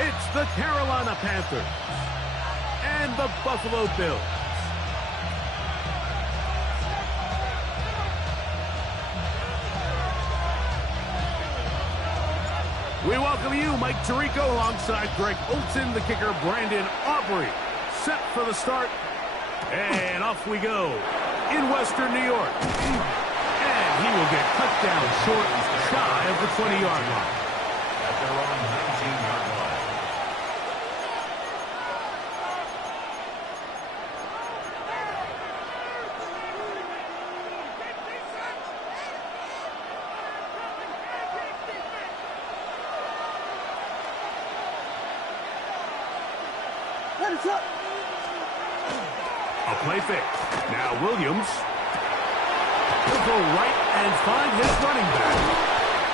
It's the Carolina Panthers and the Buffalo Bills. We welcome you, Mike Tirico, alongside Greg Olson, the kicker, Brandon Aubrey. Set for the start, and off we go in Western New York. And he will get cut down short, shy of the 20-yard line. At their own 19-yard line. A play fake. Now Williams. He'll go right and find his running back.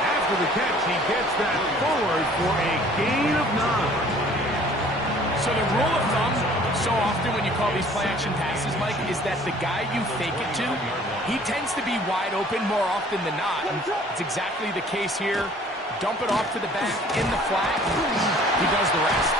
After the catch, he gets that forward for a gain of 9. So the rule of thumb, so often when you call these play-action passes, Mike, is that the guy you fake it to, he tends to be wide open more often than not. And it's exactly the case here. Dump it off to the back in the flat. He does the rest.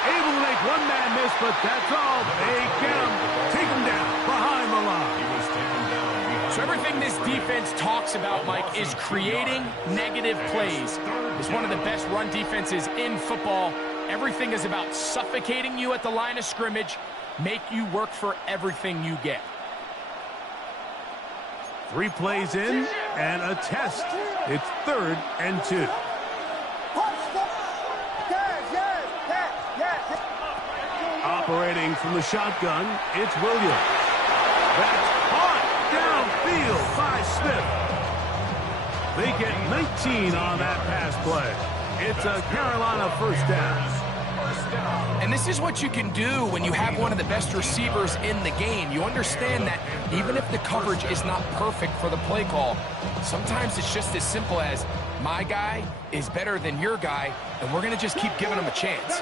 Able to make one man miss, but that's all. They get him. Take him down behind the line. So everything this defense talks about, Mike, is creating negative plays. It's one of the best run defenses in football. Everything is about suffocating you at the line of scrimmage, make you work for everything you get. 3 plays in and a test. It's 3rd and 2. Operating from the shotgun, it's Williams. That's caught downfield by Smith. They get 19 on that pass play. It's a Carolina first down. And this is what you can do when you have one of the best receivers in the game. You understand that even if the coverage is not perfect for the play call, sometimes it's just as simple as my guy is better than your guy, and we're going to just keep giving him a chance.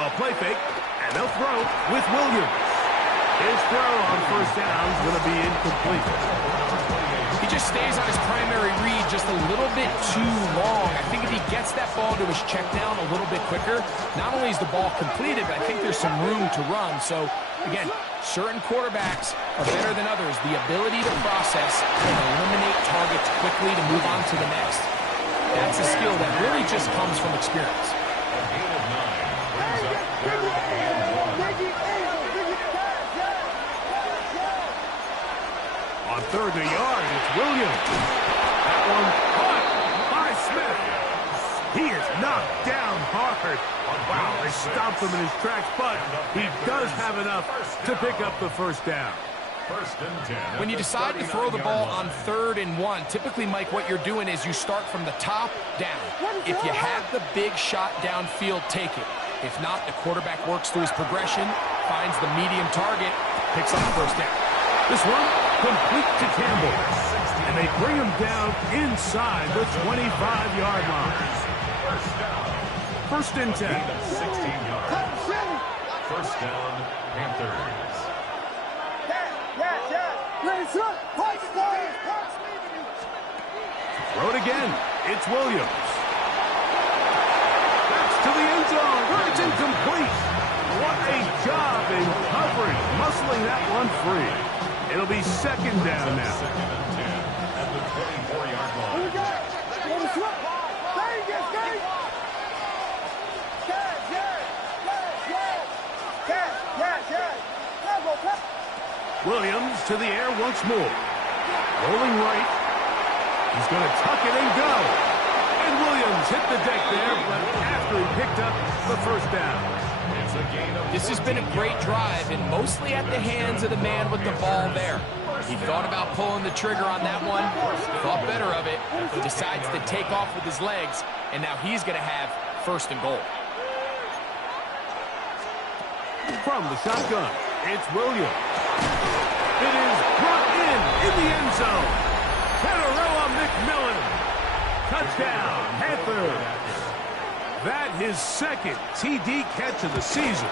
A play fake, and they'll throw with Williams. His throw on first down is going to be incomplete. He just stays on his primary read just a little bit too long. I think if he gets that ball to his check down a little bit quicker, not only is the ball completed, but I think there's some room to run. So, again, certain quarterbacks are better than others. The ability to process and eliminate targets quickly to move on to the next. That's a skill that really just comes from experience. On 3rd and a yard, it's Williams. That one caught by Smith. He is knocked down hard. Wow, they stopped him in his tracks, but he does have enough to pick up the first down. When you decide to throw the ball on 3rd and 1, typically, Mike, what you're doing is you start from the top down. If you have the big shot downfield, take it. If not, the quarterback works through his progression, finds the medium target, picks up the first down. This one, complete to Campbell. And they bring him down inside the 25-yard line. First and 10. 16 yards. First down, Panthers. Throw it again. It's Williams. That's to the end zone. It's incomplete. What a job in coverage, muscling that one free. It'll be 2nd down now. At the 24-yard line. Williams to the air once more. Rolling right. He's going to tuck it and go. And Williams hit the deck there, but after he picked up the first down. This has been a great drive, and mostly at the hands of the man with the ball there. He thought about pulling the trigger on that one, thought better of it, decides to take off with his legs, and now he's going to have 1st and goal. From the shotgun, it's Williams. It is brought in the end zone. Panarella McMillan. Touchdown, Panthers. That his 2nd TD catch of the season.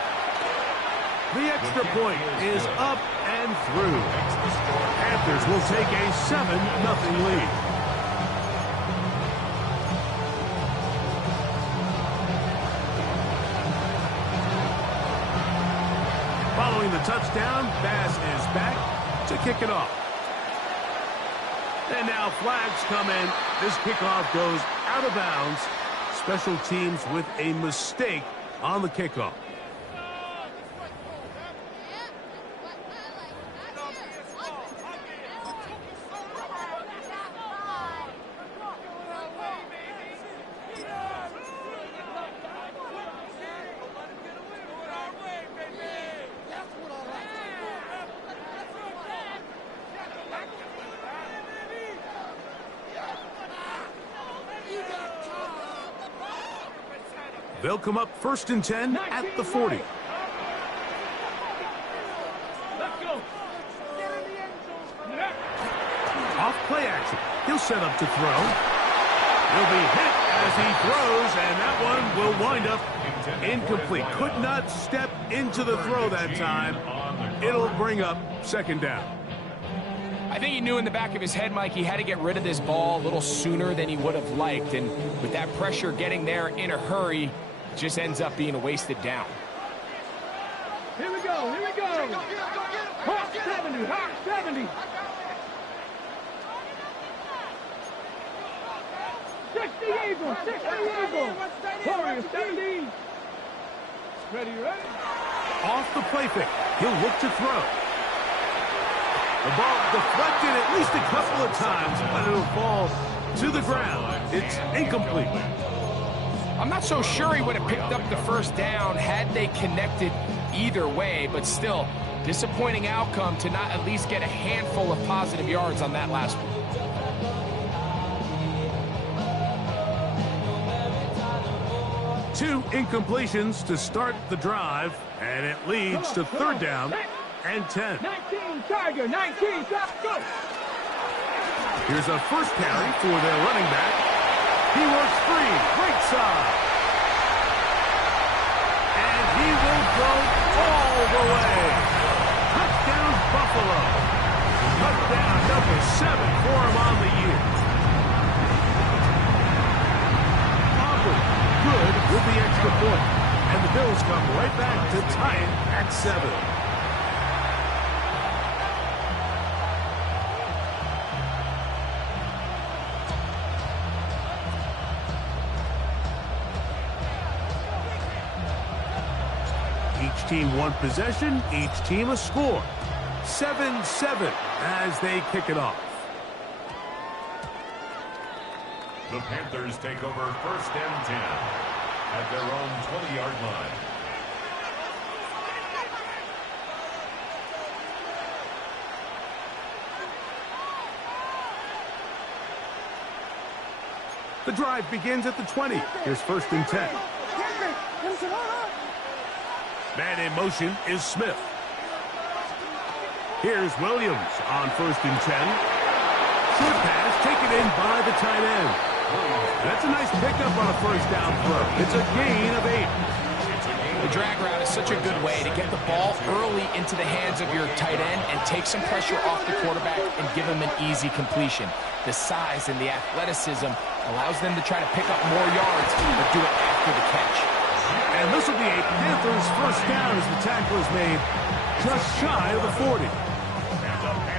The extra point is up and through. Panthers will take a 7-0 lead. the touchdown. Bass is back to kick it off. And now flags come in. This kickoff goes out of bounds. Special teams with a mistake on the kickoff. They'll come up 1st and 10 at the 40. Off play action. He'll set up to throw. He'll be hit as he throws, and that one will wind up incomplete. Could not step into the throw that time. It'll bring up 2nd down. I think he knew in the back of his head, Mike, he had to get rid of this ball a little sooner than he would have liked. And with that pressure getting there in a hurry, it just ends up being a wasted down. Here we go, here we go. Hawk 70, Hawk 70. 60 Eagles, 60 Eagles. Warriors 70. Ready, ready? Off the play fake. He'll look to throw. The ball deflected at least a couple of times, but it'll fall to the ground. It's incomplete. I'm not so sure he would have picked up the 1st down had they connected either way, but still, disappointing outcome to not at least get a handful of positive yards on that last one. Two incompletions to start the drive, and it leads to 3rd down and 10. 19, Tiger, 19, go! Here's a first carry for their running back. He works free, right side. And he will go all the way. Touchdown, Buffalo. Touchdown number 7 for him on the year. Auburn, good with the extra point. And the Bills come right back to tie it at 7. Each team one possession, each team a score. 7-7 as they kick it off. The Panthers take over 1st and 10 at their own 20-yard line. The drive begins at the 20. Here's 1st and 10. Man in motion is Smith. Here's Williams on 1st and 10. Short pass taken in by the tight end. That's a nice pickup on a 1st down throw. It's a gain of 8. The drag route is such a good way to get the ball early into the hands of your tight end and take some pressure off the quarterback and give him an easy completion. The size and the athleticism allows them to try to pick up more yards, but do it after the catch. And this will be a Panthers 1st down as the tackle is made just shy of the 40.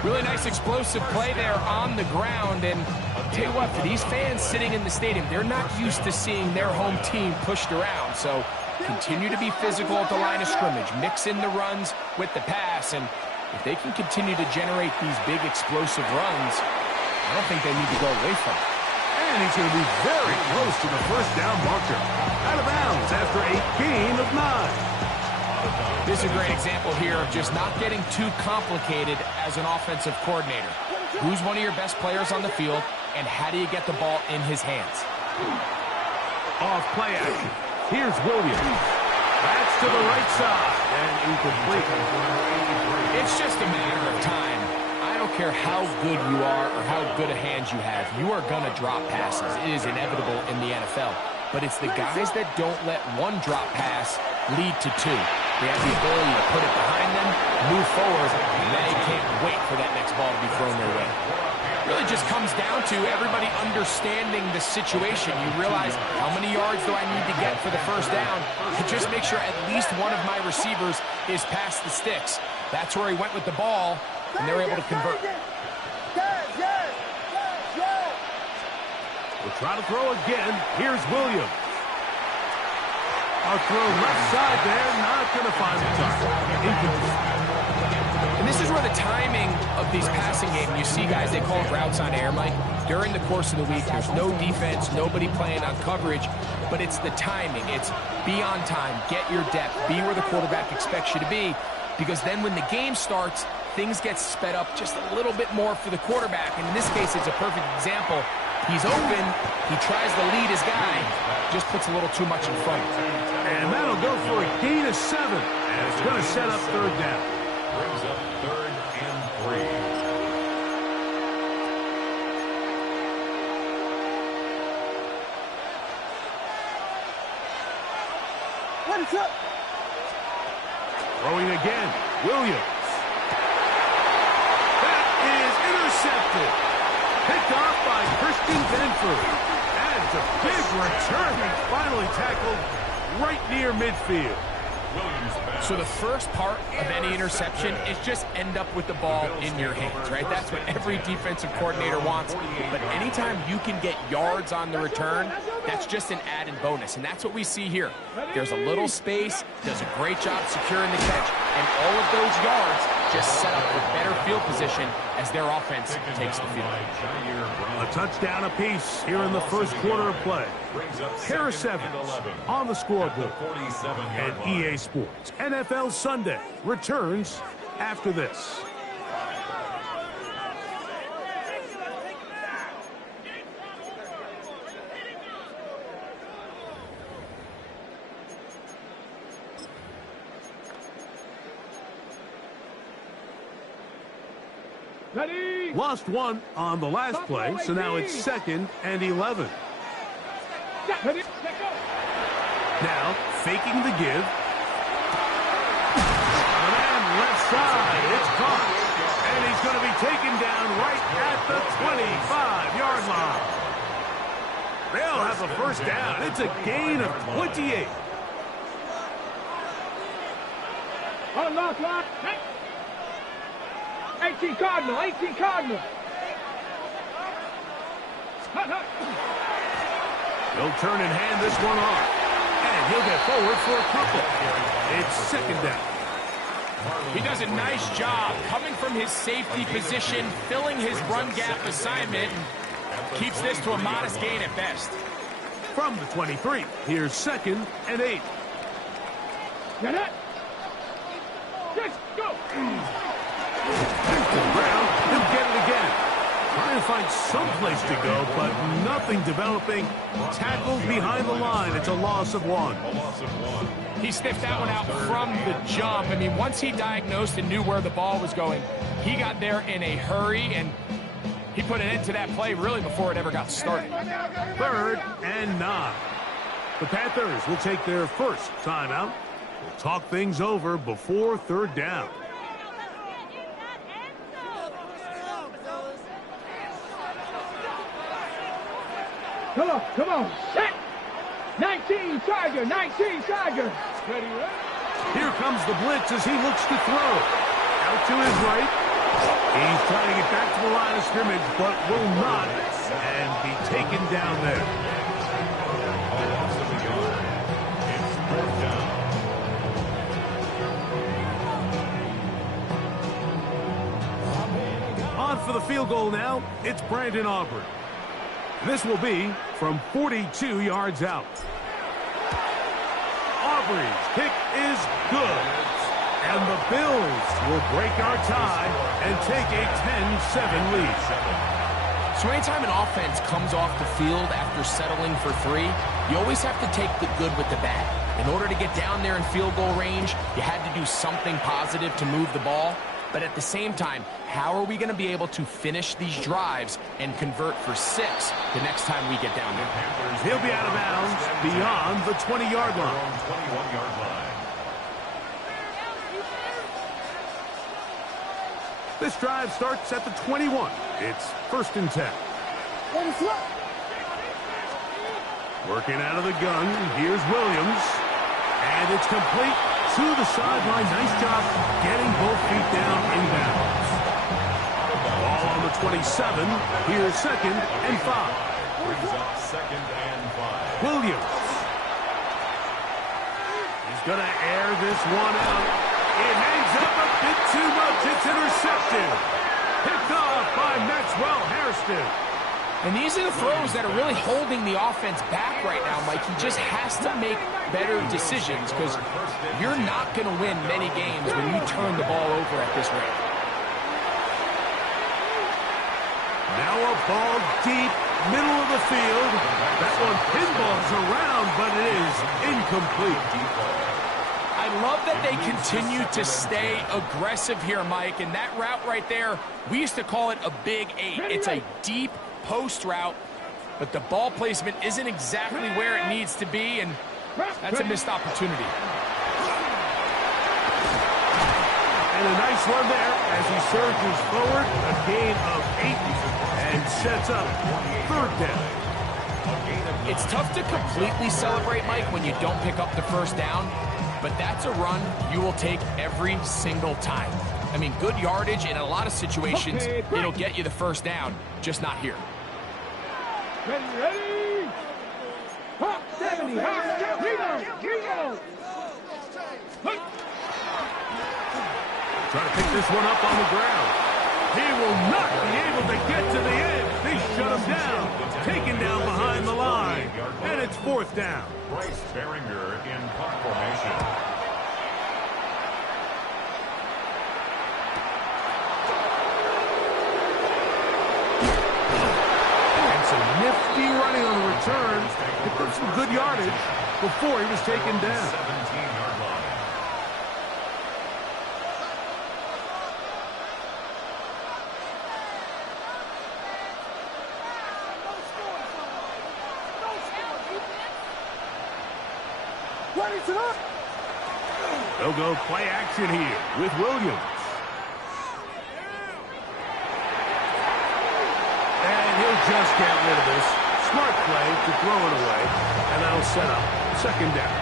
Really nice explosive play there on the ground. And I'll tell you what, for these fans sitting in the stadium, they're not used to seeing their home team pushed around. So continue to be physical at the line of scrimmage. Mix in the runs with the pass. And if they can continue to generate these big explosive runs, I don't think they need to go away from it. And he's going to be very close to the 1st down marker. Out of bounds after a gain of 9. This is a great example here of just not getting too complicated as an offensive coordinator. Who's one of your best players on the field, and how do you get the ball in his hands? Off play action. Here's Williams. That's to the right side and incomplete. It's just a matter of time. I don't care how good you are or how good a hand you have. You are going to drop passes. It is inevitable in the NFL. But it's the guys that don't let one drop pass lead to 2. They have the ability to put it behind them, move forward, and they can't wait for that next ball to be thrown their way. Really just comes down to everybody understanding the situation. You realize, how many yards do I need to get for the first down? And just make sure at least one of my receivers is past the sticks. That's where he went with the ball, and they're able to convert. We'll try to throw again. Here's Williams. A throw left side there, not going to find the target. Incomplete. And this is where the timing of these passing games, you see guys, they call it routes on air, Mike. During the course of the week, there's no defense, nobody playing on coverage, but it's the timing. It's be on time, get your depth, be where the quarterback expects you to be, because then when the game starts, things get sped up just a little bit more for the quarterback. And in this case, it's a perfect example. He's open, he tries to lead his guy, just puts a little too much in front. And that'll go for a gain of 7. And it's going to set up third down. Brings up 3rd and 3. What is up? Throwing again, Williams. That is intercepted. Picked off by Christian Benford. And it's a big return. Finally tackled right near midfield. So the first part of any interception is just end up with the ball in your hands, right? That's what every defensive coordinator wants. But anytime you can get yards on the return, that's just an added bonus. And that's what we see here. There's a little space, does a great job securing the catch, and all of those yards just set up for better field position as their offense takes the field. A touchdown apiece here in the first quarter of play. Harris Evans on the scoreboard. And EA Sports NFL Sunday returns after this. Ready? Lost one on the last play, so now it's 2nd and 11. Ready? Now, faking the give. And left side, it's caught. And he's going to be taken down right at the 25-yard line. They'll have a first down. It's a gain of 28. Unlock line. 18 Cardinal, 18 Cardinal. He'll turn and hand this one off. And he'll get forward for a couple. It's 2nd down. He does a nice job coming from his safety position, filling his run gap assignment, and keeps this to a modest gain at best. From the 23, here's 2nd and 8. Get it. Let's go. To the ground, he'll get it again. Trying to find some place to go, but nothing developing. Tackled behind the line. It's a loss of 1. He sniffed that one out from the jump. I mean, once he diagnosed and knew where the ball was going, he got there in a hurry, and he put an end to that play really before it ever got started. 3rd and 9. The Panthers will take their first timeout. We'll talk things over before 3rd down. Come on, set. 19 Tiger, 19 Tiger. Ready, ready? Here comes the blitz as he looks to throw. Out to his right. He's trying to get back to the line of scrimmage, but will not, and be taken down there. On for the field goal now, it's Brandon Aubrey. This will be from 42 yards out. Aubrey's kick is good. And the Bills will break our tie and take a 10-7 lead. So anytime an offense comes off the field after settling for 3, you always have to take the good with the bad. In order to get down there in field goal range, you had to do something positive to move the ball. But at the same time, how are we going to be able to finish these drives and convert for 6 the next time we get down there? He'll be out of bounds beyond the 20-yard line. 21-yard line. This drive starts at the 21. It's 1st and 10. Working out of the gun. Here's Williams. And it's complete to the sideline. Nice job getting both feet down inbounds. Ball on the 27. Here's 2nd and 5. Brings up 2nd and 5. Williams. He's going to air this one out. It hangs up a bit too much. It's intercepted. Picked off by Maxwell Hairston. And these are the throws that are really holding the offense back right now, Mike. He just has to make better decisions because you're not going to win many games when you turn the ball over at this rate. Now a ball deep, middle of the field. That one pinballs around, but it is incomplete. I love that they continue to stay aggressive here, Mike. And that route right there, we used to call it a big 8. It's a deep post route, but the ball placement isn't exactly where it needs to be, and that's a missed opportunity. And a nice run there as he surges forward, a gain of 8, and sets up 3rd down. It's tough to completely celebrate, Mike, when you don't pick up the 1st down, but that's a run you will take every single time. I mean, good yardage, and in a lot of situations, it'll get you the 1st down, just not here. Ready? Hawk 70, Hawk, Rio. Trying to pick this one up on the ground. He will not be able to get to the edge. They shut him down. Taken down behind the line. And it's 4th down. Bryce Behringer in punt formation. Nifty running on the return. Picked up some good yardage before he was taken down. 17-yard line. They'll go play action here with Williams. He'll just get rid of this. Smart play to throw it away, and that'll set up 2nd down.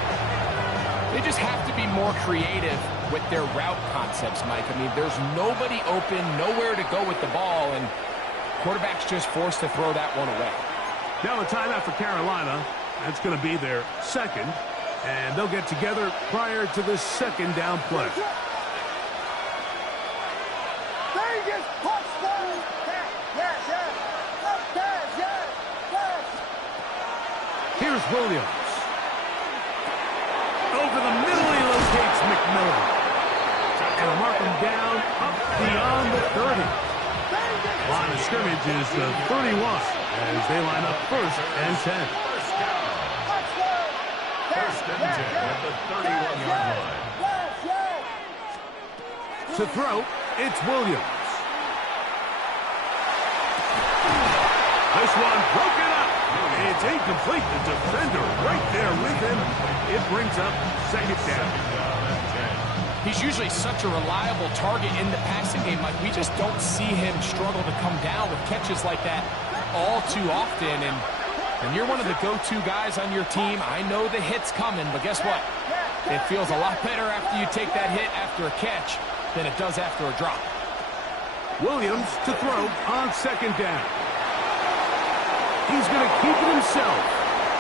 They just have to be more creative with their route concepts, Mike. I mean, there's nobody open, nowhere to go with the ball, and quarterback's just forced to throw that one away. Now a timeout for Carolina. That's going to be their 2nd, and they'll get together prior to the 2nd down play. Here's Williams. Over the middle, he locates McMillan. And will mark him down up beyond the 30. Line of scrimmage is the 31 as they line up 1st and 10. 1st and 10 at the 31-yard line. To throw, it's Williams. This one broken up. It's incomplete. The defender right there with him. It brings up 2nd down. He's usually such a reliable target in the passing game. Like, we just don't see him struggle to come down with catches like that all too often. And you're one of the go-to guys on your team. I know the hit's coming, but guess what? It feels a lot better after you take that hit after a catch than it does after a drop. Williams to throw on 2nd down. He's going to keep it himself.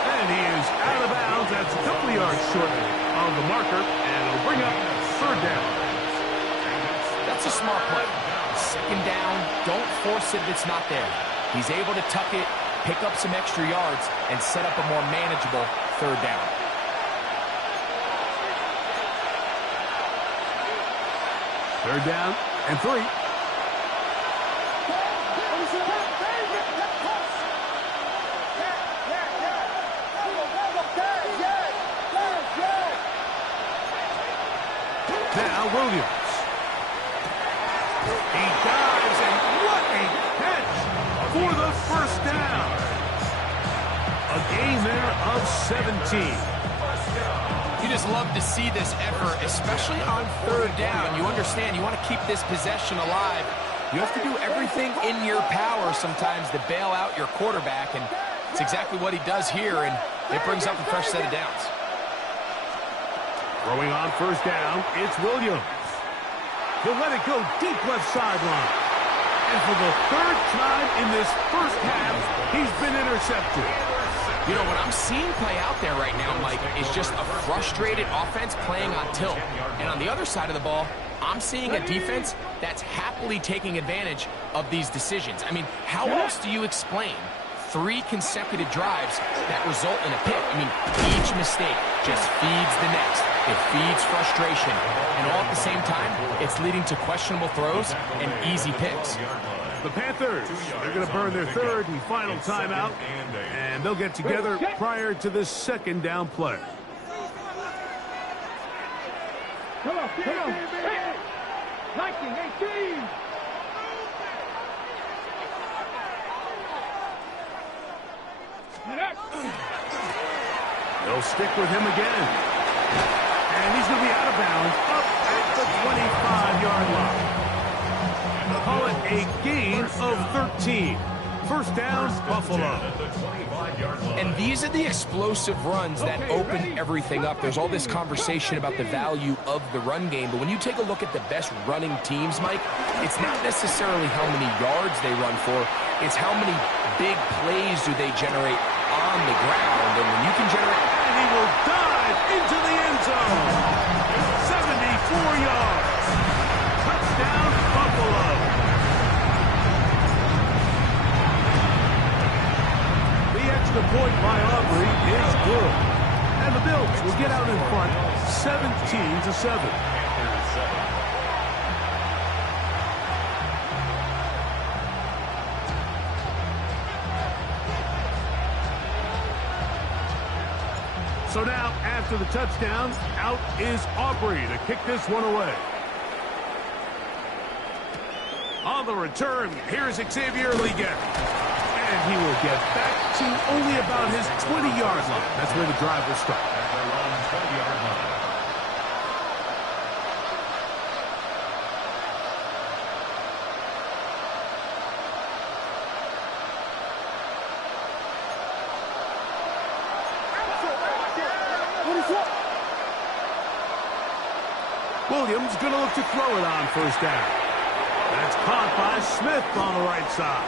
And he is out of bounds. That's a couple of yards short of the marker. And it'll bring up 3rd down. That's a smart play. 2nd down, don't force it if it's not there. He's able to tuck it, pick up some extra yards, and set up a more manageable 3rd down. Third down and 3. Now Williams. He dives, and what a catch for the 1st down. A gain there of 17. You just love to see this effort, especially on 3rd down. You understand, you want to keep this possession alive. You have to do everything in your power sometimes to bail out your quarterback, and it's exactly what he does here, and it brings up a fresh set of downs. Throwing on first down, it's Williams. He'll let it go deep left sideline. And for the third time in this first half, he's been intercepted. You know, what I'm seeing play out there right now, Mike, is just a frustrated offense playing on tilt. And on the other side of the ball, I'm seeing a defense that's happily taking advantage of these decisions. I mean, how else do you explain 3 consecutive drives that result in a pick? I mean, each mistake just feeds the next. It feeds frustration. And all at the same time, it's leading to questionable throws and easy picks. The Panthers, they're going to burn their third and final timeout, and they'll get together prior to this second down play. Come on. Hey, 19, 18. They'll stick with him again. And he's going to be out of bounds up at the 25-yard line. Call it a gain of 13. First down, Buffalo. And these are the explosive runs that open everything up. There's all this conversation about the value of the run game, but when you take a look at the best running teams, Mike, it's not necessarily how many yards they run for, it's how many big plays do they generate on the ground. And when you can generate... And he will dive into the end zone. 74 yards. Touchdown, Buffalo. The point by Aubrey is good. And the Bills will get out in front 17-7. So now, after the touchdown, out is Aubrey to kick this one away. On the return, here's Xavier Legette. And he will get back to only about his 20-yard line. That's where the drive will start. At their own 20-yard line. Williams going to look to throw it on first down. That's caught by Smith on the right side.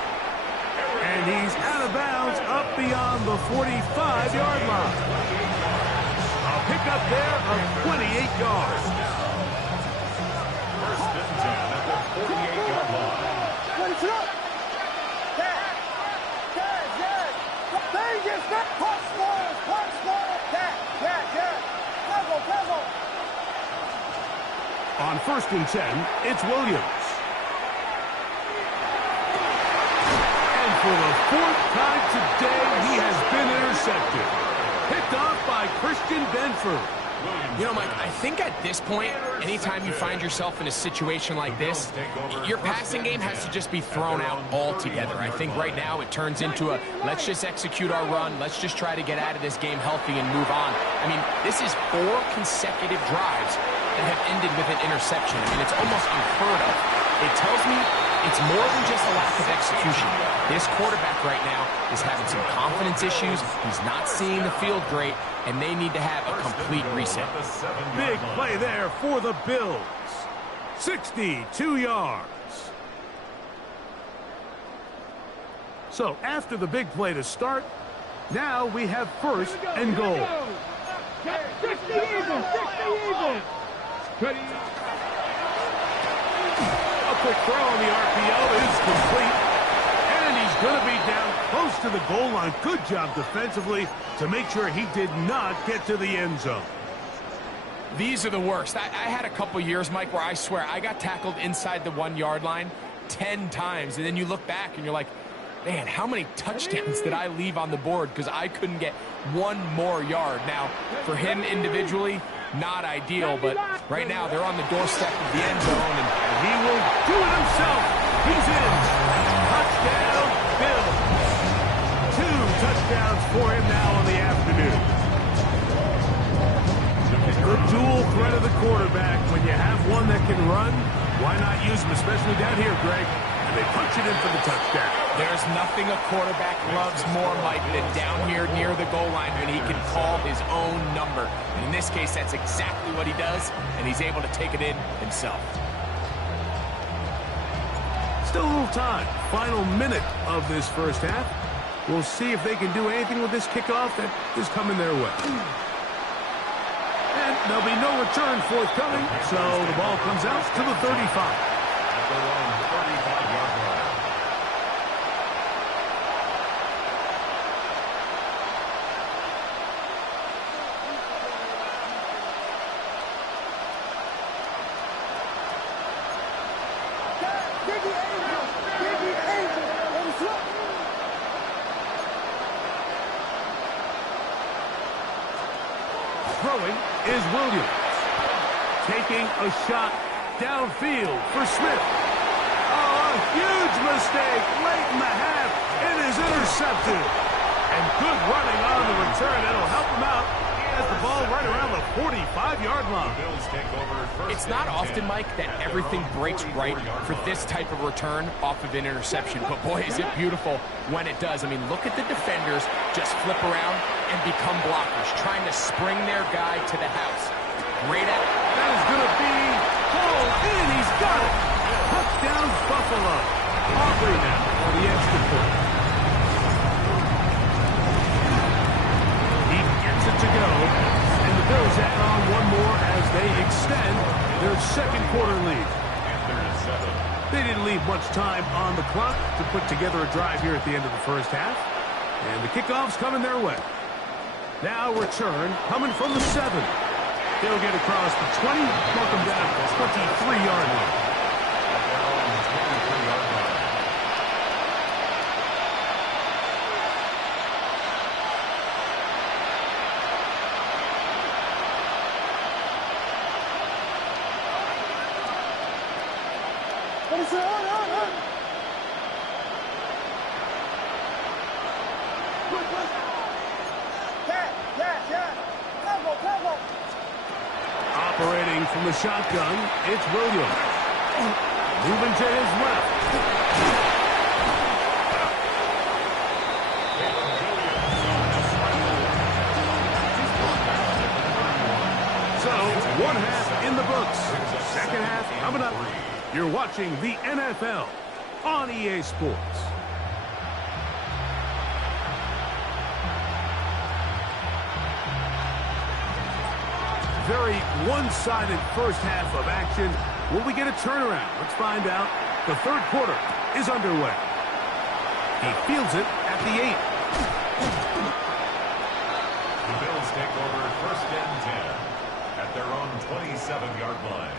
And he's out of bounds up beyond the 45-yard line. A pickup there of 28 yards. First and 10 at the 48-yard line. On first and 10, it's Williams. For the fourth time today, he has been intercepted. Picked off by Christian Benford. You know, Mike, I think at this point, anytime you find yourself in a situation like this, your passing game has to just be thrown out altogether. I think right now it turns into a, let's just execute our run, let's just try to get out of this game healthy and move on. I mean, this is 4 consecutive drives that have ended with an interception. I mean, it's almost unheard of. It tells me it's more than just a lack of execution. This quarterback right now is having some confidence issues. He's not seeing the field great, and they need to have a complete reset. Big play there for the Bills. 62 yards. So after the big play to start, now we have first and goal. 60 Eagles. A quick throw on the RPO is complete. And he's going to be down close to the goal line. Good job defensively to make sure he did not get to the end zone. These are the worst. I had a couple years, Mike, where I swear I got tackled inside the 1-yard line 10 times. And then you look back and you're like, man, how many touchdowns did I leave on the board because I couldn't get one more yard? Now, for him individually, not ideal, but right now they're on the doorstep of the end zone, and he will do it himself. He's in. Touchdown, Bill. 2 touchdowns for him now in the afternoon. The dual threat of the quarterback. When you have one that can run, why not use him, especially down here, Greg? and they punch it in for the touchdown. There's nothing a quarterback loves more, Mike, than down here near the goal line when he can call his own number. And in this case, that's exactly what he does, and he's able to take it in himself. Still a little time. Final minute of this first half. We'll see if they can do anything with this kickoff that is coming their way. And there'll be no return forthcoming, so the ball comes out to the 35. At their own 35-yard line. Throwing is Williams. Taking a shot downfield for Smith. Oh, a huge mistake late in the half. It is intercepted. And good running on the return. It'll help him out. He has the ball right around the 45-yard line. The Bills take over first. It's not often, Mike, that everything breaks right for this type of return off of an interception. But, boy, is it beautiful when it does. I mean, look at the defenders just flip around and become blockers, trying to spring their guy to the house. Great out. That is going to be pulled in. He's got it. Touchdown, Buffalo. Aubrey now for the extra point. He gets it to go. And the Bills add on one more as they extend their second quarter lead. They didn't leave much time on the clock to put together a drive here at the end of the first half. And the kickoff's coming their way. Now return coming from the 7. They'll get across the 20, mark them down at the 23-yard line. At their own 23-yard line. Operating from the shotgun, it's Williams. Moving to his left. So, one half in the books. Second half coming up. You're watching the NFL on EA Sports. Very one-sided first half of action. Will we get a turnaround? Let's find out. The third quarter is underway. He fields it at the 8. The Bills take over first and 10 at their own 27-yard line.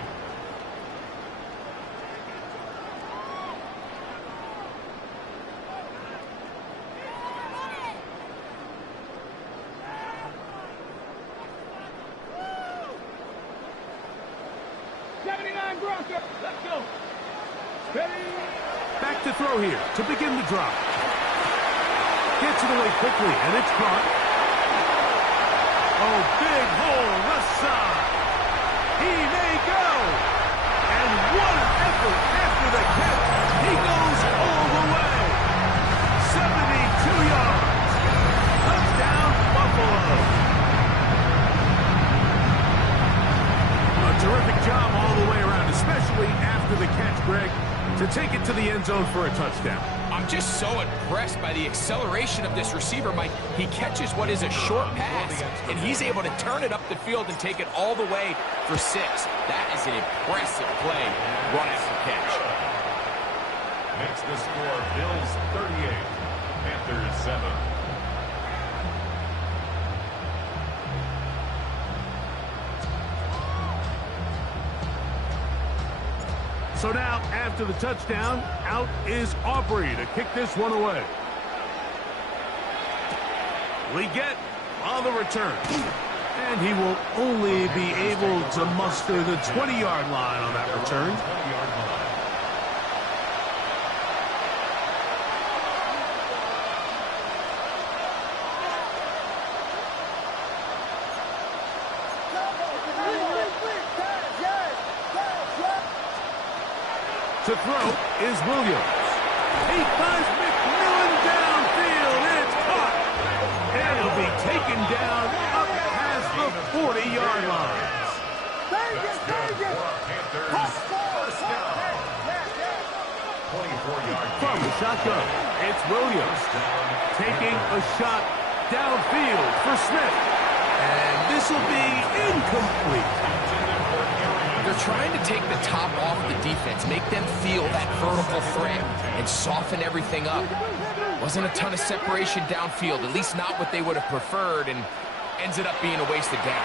Let's go. Ready. Back to throw here to begin the drive. Gets it away quickly, and it's caught. Oh, big hole left side. He may go. And what an effort after the catch. He goes all the way. 72 yards. Touchdown, Buffalo. A terrific job all the way around, especially after the catch, Greg, to take it to the end zone for a touchdown. I'm just so impressed by the acceleration of this receiver, Mike. He catches what is a short pass, and he's able to turn it up the field and take it all the way for 6. That is an impressive play, run after catch. Makes the score Bills 38, Panthers 7. So now, after the touchdown, out is Aubrey to kick this one away. We get on the return. And he will only be able to muster the 20-yard line on that return. 20-yard line. To throw is Williams. He finds McMillan downfield. It's caught. And he'll be taken down up past the 40-yard line. Panthers, first down. 24-yard From the shotgun, it's Williams taking a shot downfield for Smith. And this will be incomplete. They're trying to take the top off the defense, make them feel that vertical threat, and soften everything up. Wasn't a ton of separation downfield, at least not what they would have preferred, and ends it up being a wasted down.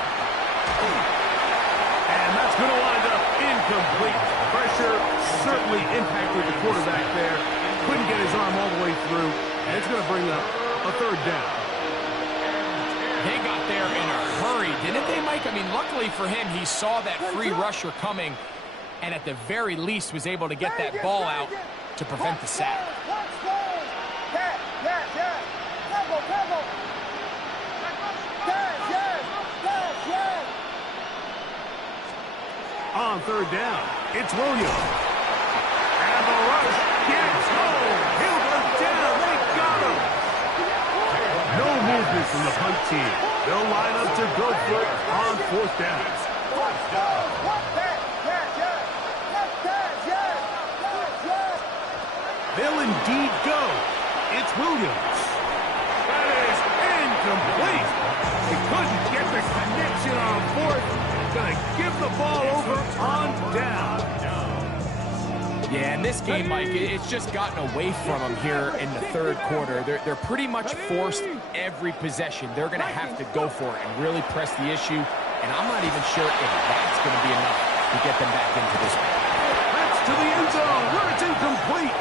And that's going to wind up incomplete. Pressure certainly impacted the quarterback there. Couldn't get his arm all the way through, and it's going to bring up a third down. They got there in a hurry, didn't they, Mike? I mean, luckily for him, he saw that free rusher coming, and at the very least was able to get that ball out to prevent the sack. On third down, it's Williams. And the rush gets home. He'll go down. They got him. No movement from the punt team. They'll line up to go for it on fourth down. They'll indeed go. It's Williams. That is incomplete. He couldn't get the connection on fourth. Going to give the ball over on down. Yeah, in this game, Mike, it's just gotten away from them here in the third quarter. They're pretty much forced every possession. They're going to have to go for it and really press the issue. And I'm not even sure if that's going to be enough to get them back into this one. That's to the end zone where it's incomplete.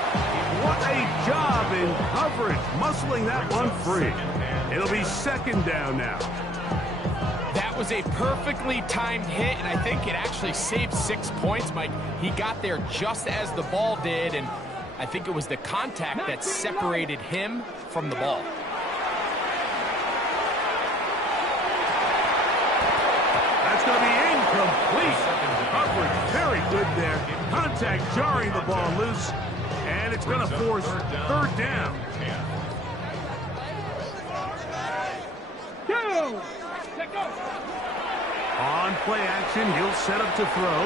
What a job in coverage, muscling that one free. It'll be second down now. That was a perfectly timed hit, and I think it actually saved 6 points, Mike. He got there just as the ball did, and I think it was the contact that separated him from the ball. That's going to be incomplete. Coverage very good there. Contact jarring the ball loose, and it's going to force third down. Go! On play action, he'll set up to throw.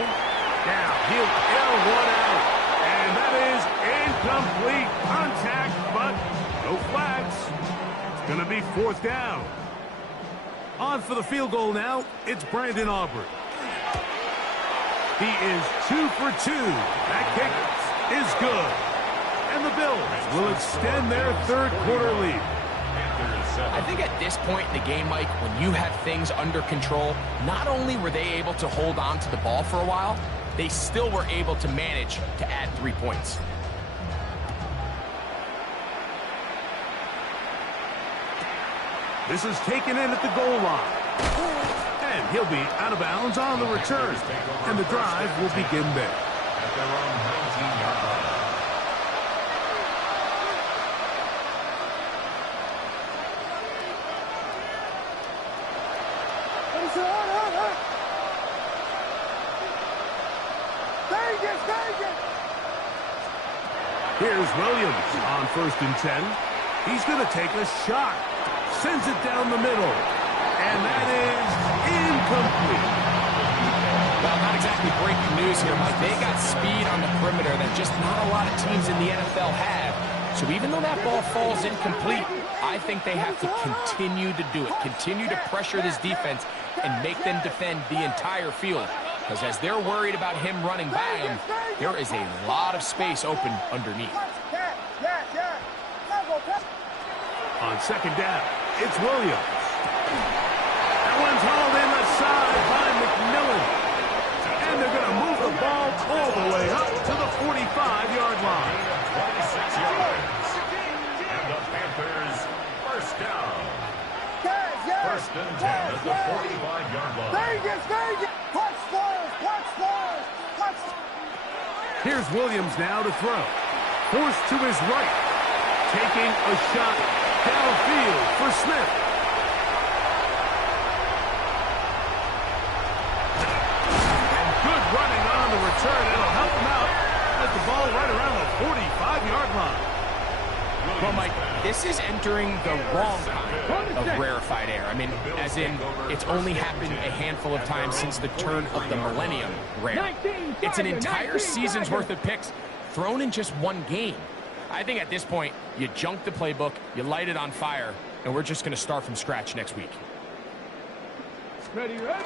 Now he'll air one out. And that is incomplete. Contact, but no flags. It's going to be fourth down. On for the field goal now, it's Brandon Aubrey. He is 2 for 2. That kick is good. And the Bills will extend their third quarter lead. I think at this point in the game, Mike, when you have things under control, not only were they able to hold on to the ball for a while, they still were able to manage to add 3 points. This is taken in at the goal line. And he'll be out of bounds on the return. And the drive will begin there. At their own 19-yard line. Here's Williams on 1st and 10. He's going to take a shot. Sends it down the middle. And that is incomplete. Well, not exactly breaking news here, Mike. They got speed on the perimeter that just not a lot of teams in the NFL have. So even though that ball falls incomplete, I think they have to continue to do it. Continue to pressure this defense and make them defend the entire field. Because as they're worried about him running by them, there is a lot of space open underneath. On second down, it's Williams. That one's hauled in the side by McMillan. And they're going to move the ball all the way up to the 45-yard line. 26 yards. And the Panthers first down. First and 10 at the 45-yard line. Here's Williams now to throw. Forced to his right. Taking a shot downfield for Smith. And good running on the return. It'll help him out. Has the ball right around the 45-yard line. Well, Mike, this is entering the wrong kind of rarefied air. I mean, as in, it's only happened a handful of times since the turn of the millennium rare. It's an entire season's worth of picks thrown in just one game. I think at this point, you junk the playbook, you light it on fire, and we're just going to start from scratch next week. Ready, ready.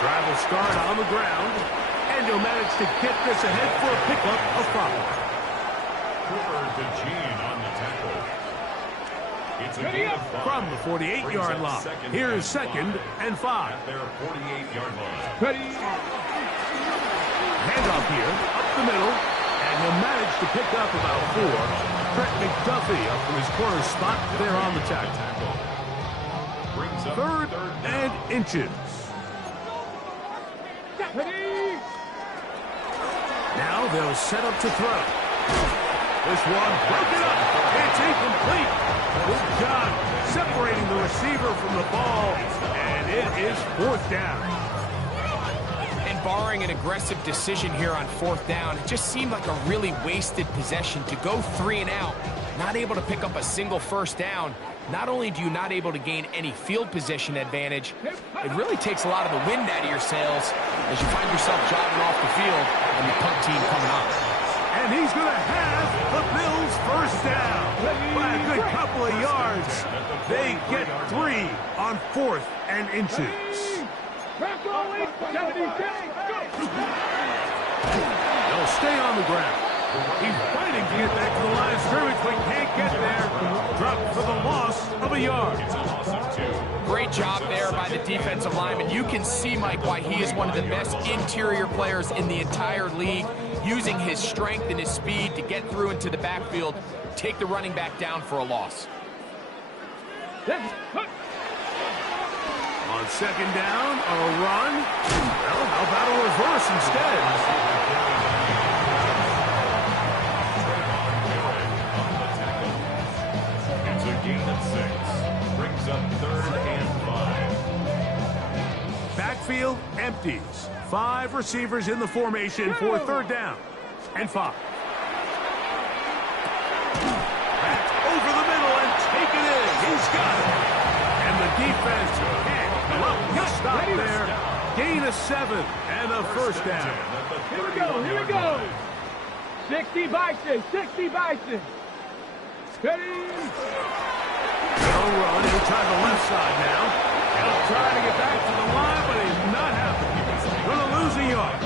Drive will start on the ground, and he'll manage to get this ahead for a pickup of 5. Cooper to Gene on the tackle. It's a gain of 5. From the 48-yard line, here's 2nd and 5. At their 48-yard line. Ready. Handoff here, up the middle, and he'll manage to pick up about 4. Trent McDuffie up from his corner spot there on the tackle. Brings up 3rd and inches. Ready. Now they'll set up to throw. This one broken up. It's incomplete. Good job separating the receiver from the ball, and it is 4th down. And barring an aggressive decision here on 4th down, it just seemed like a really wasted possession to go 3 and out, not able to pick up a single 1st down. Not only do you not able to gain any field position advantage, it really takes a lot of the wind out of your sails as you find yourself jogging off the field and the punt team coming on. And he's going to have the Bills' 1st down. By a good couple of yards. They get 3 on 4th and inches. They'll stay on the ground. He's fighting to get back to the line of scrimmage, but can't get there. Dropped for the loss of a yard. It's a loss of 2. Great job there by the defensive lineman. You can see, Mike, why he is one of the best interior players in the entire league, using his strength and his speed to get through into the backfield, take the running back down for a loss. On 2nd down, a run. Well, how about a reverse instead? It's a gain of 6. Brings up 3rd and 5. Backfield empties. 5 receivers in the formation for 3rd down and 5. Back over the middle and take it in. He's got it. And the defense can't come up. He'll stop there. Gain of 7 and a 1st down. Here we go, here we go. 60 Bison, 60 Bison. Ready. He'll run. He'll try the left side now. He'll try to get back to the line, but he's not happy. Going to lose a yard.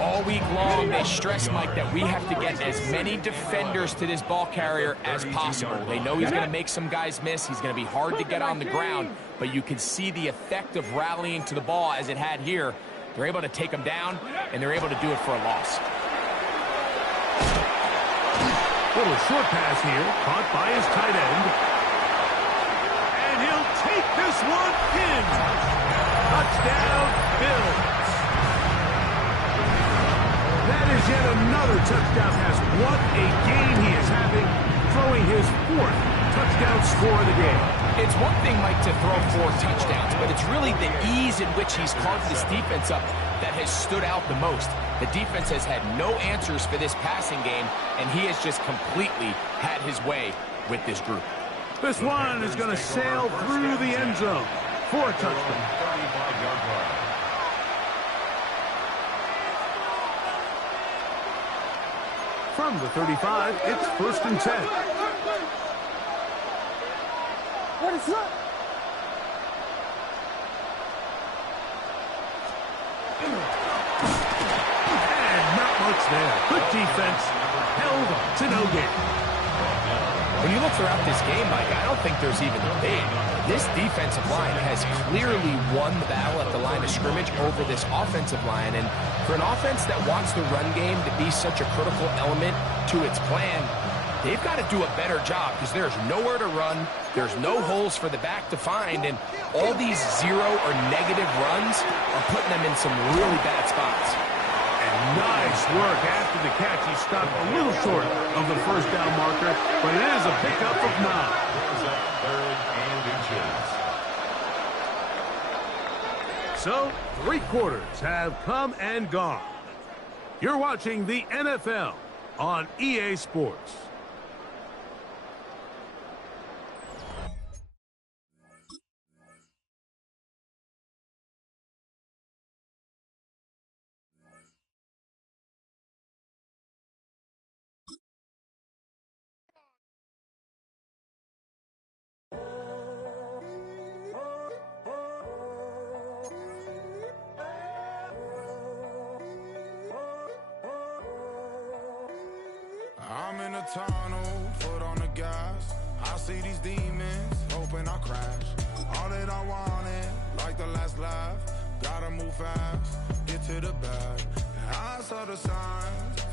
All week long, they stress, Mike, that we have to get as many defenders to this ball carrier as possible. They know he's going to make some guys miss. He's going to be hard to get on the ground, but you can see the effect of rallying to the ball as it had here. They're able to take him down, and they're able to do it for a loss. Little short pass here, caught by his tight end. And he'll take this one in. Touchdown, Bills. That is yet another touchdown pass. What a game he is having, throwing his 4th touchdown score of the game. It's one thing, Mike, to throw 4 touchdowns, but it's really the ease in which he's carved this defense up that has stood out the most. The defense has had no answers for this passing game, and he has just completely had his way with this group. This one is going to sail through the end zone for a touchdown. 35-yard line. From the 35, it's 1st and 10. What is up? And not much there. Good defense. Held to no gain. When you look throughout this game, Mike, I don't think there's even a debate. This defensive line has clearly won the battle at the line of scrimmage over this offensive line. And for an offense that wants the run game to be such a critical element to its plan, they've got to do a better job because there's nowhere to run. There's no holes for the back to find. And all these 0 or negative runs are putting them in some really bad spots. Nice work after the catch. He stopped a little short of the 1st down marker, but it is a pickup of 9. Brings up 3rd and inches. So, 3 quarters have come and gone. You're watching the NFL on EA Sports. the tunnel, foot on the gas. I see these demons, hoping I crash. All that I wanted, like the last laugh. Gotta move fast, get to the bag. I saw the signs.